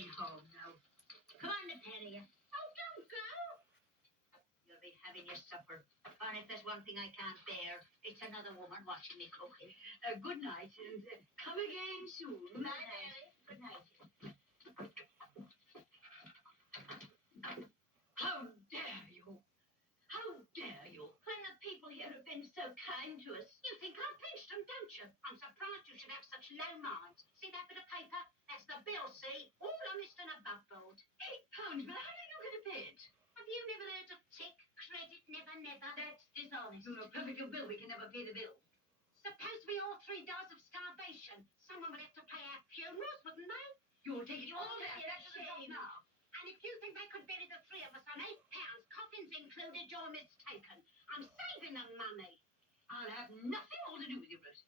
going home now. Come on, the pair of you. Oh, don't go. You'll be having your supper. And if there's one thing I can't bear, it's another woman watching me cooking. Good night, and come again soon. Good night, Mary. Good night. How dare you? How dare you? When the people here have been so kind to us. You think I pinched them, don't you? I'm surprised you should have such low minds. See that bit of paper? That's the bill, see? All honest and above board. £8, but how are you going to pay it? Have you never heard of tick, credit, never, never? That's dishonest. No, perfect bill. We can never pay the bill. Suppose we all 3 dies of starvation. Someone would have to pay our funerals, wouldn't they? You're taking all Oh, that you're back to the top ashamed. now. And if you think they could bury the 3 of us on £8, coffins included, you're mistaken. I'm saving them money. I'll have nothing more to do with you, Bruce.